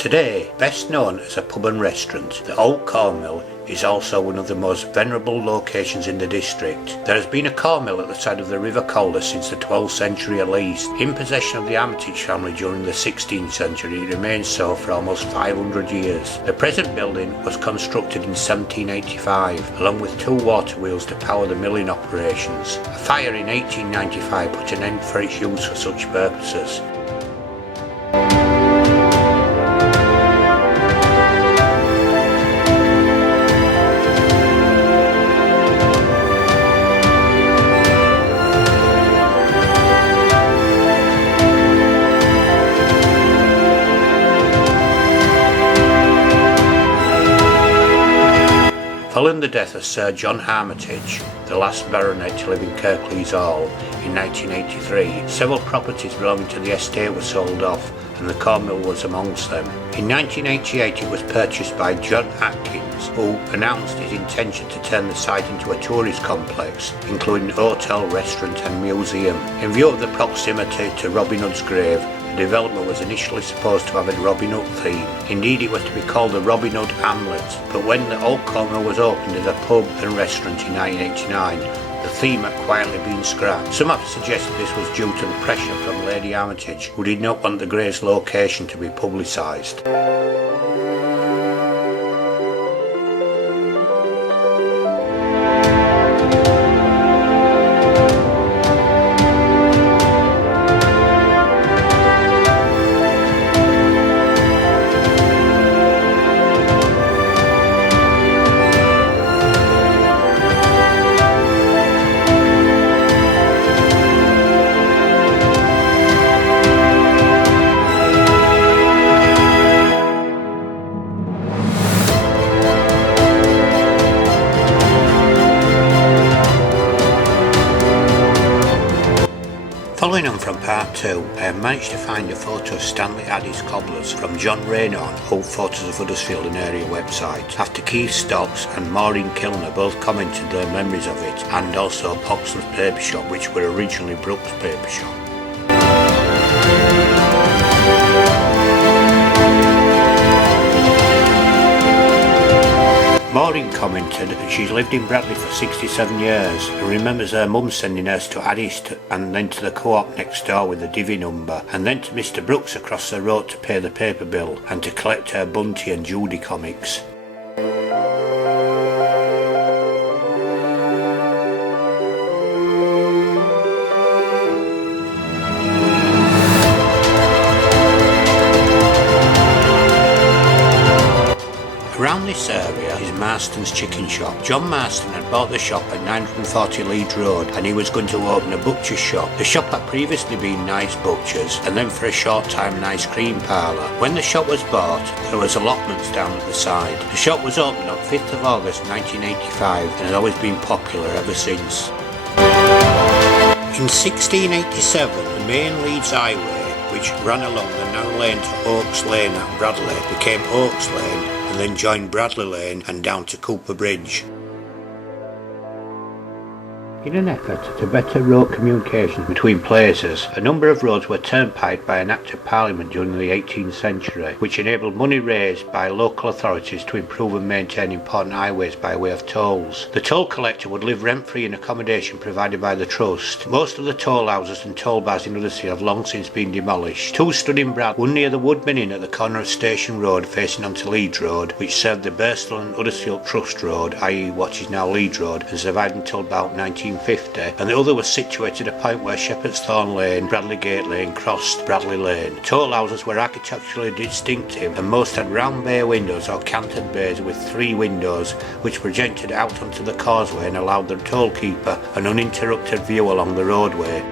Today, best known as a pub and restaurant, the Old Corn Mill is also one of the most venerable locations in the district. There has been a corn mill at the side of the River Calder since the 12th century at least. In possession of the Armitage family during the 16th century, it remains so for almost 500 years. The present building was constructed in 1785, along with two water wheels to power the milling operations. A fire in 1895 put an end for its use for such purposes. Following the death of Sir John Armitage, the last baronet to live in Kirklees Hall, in 1983, several properties belonging to the estate were sold off, and the corn mill was amongst them. In 1988 it was purchased by John Atkins, who announced his intention to turn the site into a tourist complex, including hotel, restaurant and museum. In view of the proximity to Robin Hood's grave, the development was initially supposed to have a Robin Hood theme. Indeed, it was to be called the Robin Hood Hamlet, but when the Old Corn Mill was opened as a pub and restaurant in 1989, the theme had quietly been scrapped. Some have suggested this was due to the pressure from Lady Armitage, who did not want the grave's location to be publicised. Following on from part 2, I have managed to find a photo of Stanley Addy's cobblers from John Rayner on Old Photos of Huddersfield and area website, after Keith Stocks and Maureen Kilner both commented their memories of it, and also Poxon's Paper Shop, which were originally Brooks' Paper Shop. Maureen commented that she's lived in Bradley for 67 years and remembers her mum sending her to Addis and then to the co-op next door with the divvy number, and then to Mr Brooks across the road to pay the paper bill and to collect her Bunty and Judy comics. Around this area is Marston's Chicken Shop. John Marston had bought the shop at 940 Leeds Road and he was going to open a butcher's shop. The shop had previously been Nice Butchers and then for a short time an ice cream parlour. When the shop was bought, there was allotments down at the side. The shop was opened on 5th of August 1985 and has always been popular ever since. In 1687, the main Leeds highway, which ran along the narrow lane to Oaks Lane at Bradley, became Oaks Lane and then joined Bradley Lane and down to Cooper Bridge. In an effort to better road communications between places, a number of roads were turnpiked by an Act of Parliament during the 18th century, which enabled money raised by local authorities to improve and maintain important highways by way of tolls. The toll collector would live rent-free in accommodation provided by the trust. Most of the toll houses and toll bars in Huddersfield have long since been demolished. Two stood in Brad, one near the Woodman Inn at the corner of Station Road facing onto Leeds Road, which served the Birstall and Huddersfield Trust Road, i.e. what is now Leeds Road, and survived until about 1950, and the other was situated at a point where Shepherd's Thorn Lane, Bradley Gate Lane crossed Bradley Lane. Toll houses were architecturally distinctive and most had round bay windows or canted bays with 3 windows which projected out onto the causeway and allowed the toll keeper an uninterrupted view along the roadway.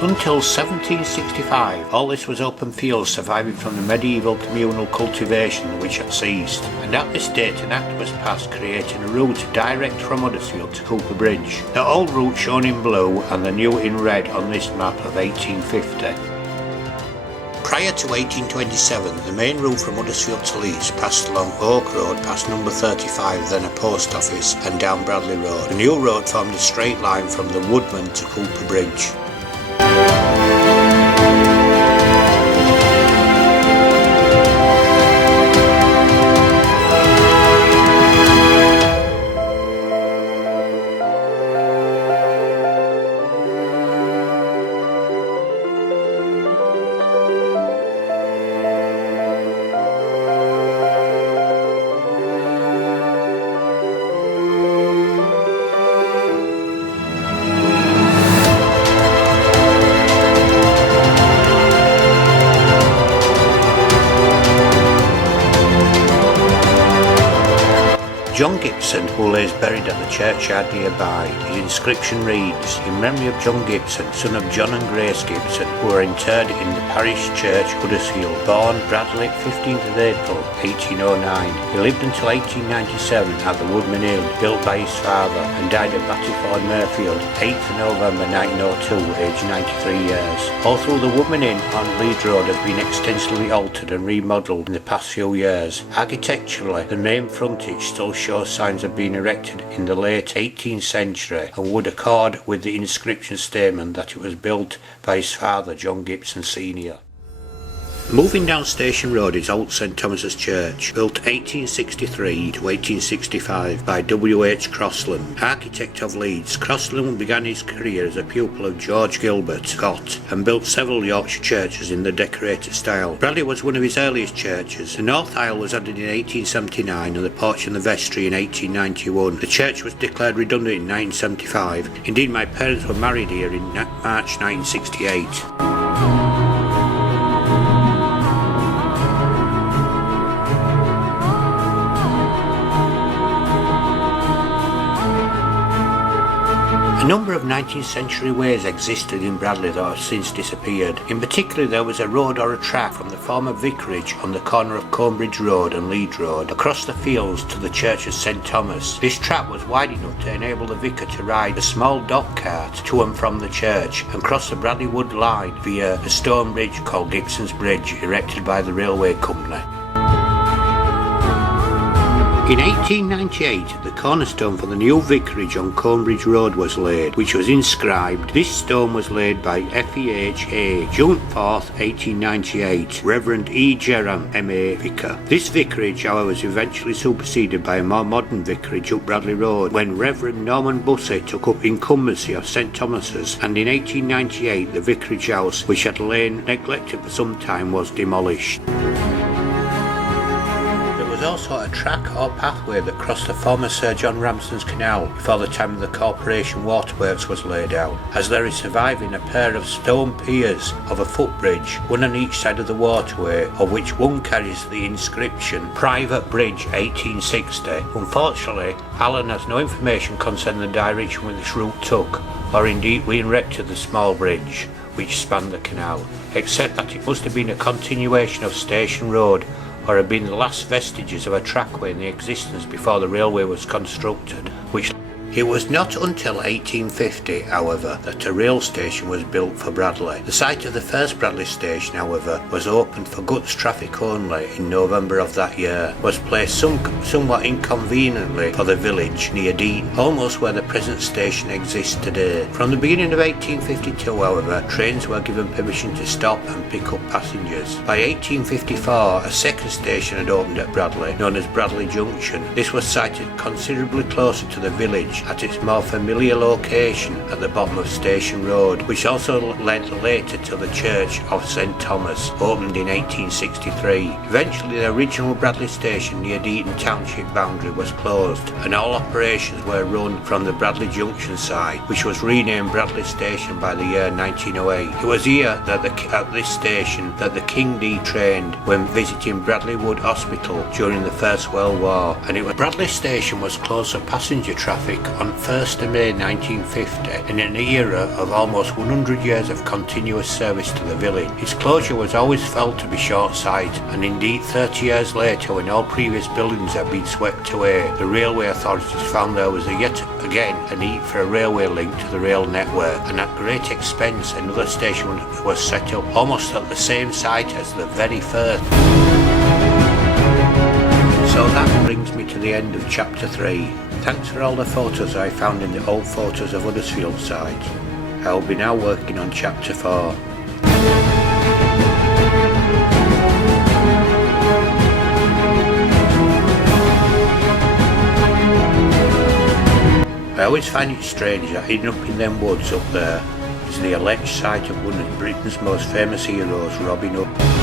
Until until 1765, all this was open fields surviving from the medieval communal cultivation which had ceased, and at this date an act was passed creating a route direct from Huddersfield to Cooper Bridge. The old route shown in blue and the new in red on this map of 1850. Prior to 1827, the main route from Huddersfield to Leeds passed along Oak Road past number 35, then a post office, and down Bradley Road. The new road formed a straight line from the Woodman to Cooper Bridge. John Gibson, who lays buried at the churchyard nearby. His inscription reads, "In memory of John Gibson, son of John and Grace Gibson, who are interred in the parish church Huddersfield, born Bradley, 15th of April, 1809. He lived until 1897 at the Woodman Inn, built by his father, and died at Battyford, Murfield, 8th of November 1902, aged 93 years. All through the Woodman Inn on Leeds Road has been extensively altered and remodelled in the past few years. Architecturally, the main frontage still shows signs of being erected in the late 18th century and would accord with the inscription statement that it was built by his father, John Gibson Sr. Moving down Station Road is Old St Thomas's Church, built 1863 to 1865 by W.H. Crossland, architect of Leeds. Crossland began his career as a pupil of George Gilbert Scott and built several Yorkshire churches in the decorated style. Bradley was one of his earliest churches. The north aisle was added in 1879 and the porch and the vestry in 1891. The church was declared redundant in 1975. Indeed, my parents were married here in March 1968. A number of 19th century ways existed in Bradley that have since disappeared. In particular, there was a road or a track from the former vicarage on the corner of Combridge Road and Leeds Road across the fields to the church of St Thomas. This track was wide enough to enable the vicar to ride a small dog cart to and from the church and cross the Bradley Wood line via a stone bridge called Gibson's Bridge, erected by the railway company. In 1898, the cornerstone for the new vicarage on Combridge Road was laid, which was inscribed, "This stone was laid by F.E.H.A. June 4th, 1898, Reverend E. Jerram, M.A. Vicar." This vicarage, however, was eventually superseded by a more modern vicarage up Bradley Road when Reverend Norman Bussey took up incumbency of St Thomas's, and in 1898 the vicarage house, which had lain neglected for some time, was demolished. There was also a track or pathway that crossed the former Sir John Ramsden's Canal before the time of the Corporation Waterworks was laid out, as there is surviving a pair of stone piers of a footbridge, one on each side of the waterway, of which one carries the inscription "Private Bridge 1860. Unfortunately, Alan has no information concerning the direction where this route took, or indeed we erected the small bridge which spanned the canal, except that it must have been a continuation of Station Road, or had been the last vestiges of a trackway in the existence before the railway was constructed, which it was not until 1850, however, that a rail station was built for Bradley. The site of the first Bradley station, however, was opened for goods traffic only in November of that year, was placed somewhat inconveniently for the village near Dean, almost where the present station exists today. From the beginning of 1852, however, trains were given permission to stop and pick up passengers. By 1854, a second station had opened at Bradley, known as Bradley Junction. This was sited considerably closer to the village, at its more familiar location at the bottom of Station Road, which also led later to the Church of St Thomas, opened in 1863. Eventually the original Bradley station near Deaton Township boundary was closed, and all operations were run from the Bradley Junction site, which was renamed Bradley Station by the year 1908. It was here that at this station that the King detrained when visiting Bradley Wood Hospital during the First World War, and Bradley Station was closed for passenger traffic on 1st of May 1950 in an era of almost 100 years of continuous service to the village. Its closure was always felt to be short-sighted, and indeed 30 years later, when all previous buildings had been swept away, the railway authorities found there was yet again a need for a railway link to the rail network, and at great expense another station was set up almost at the same site as the very first. So that brings me to the end of chapter 3. Thanks for all the photos I found in the old photos of Huddersfield sites. I will be now working on chapter 4. I always find it strange that hidden up in them woods up there is the alleged site of one of Britain's most famous heroes, Robin Hood.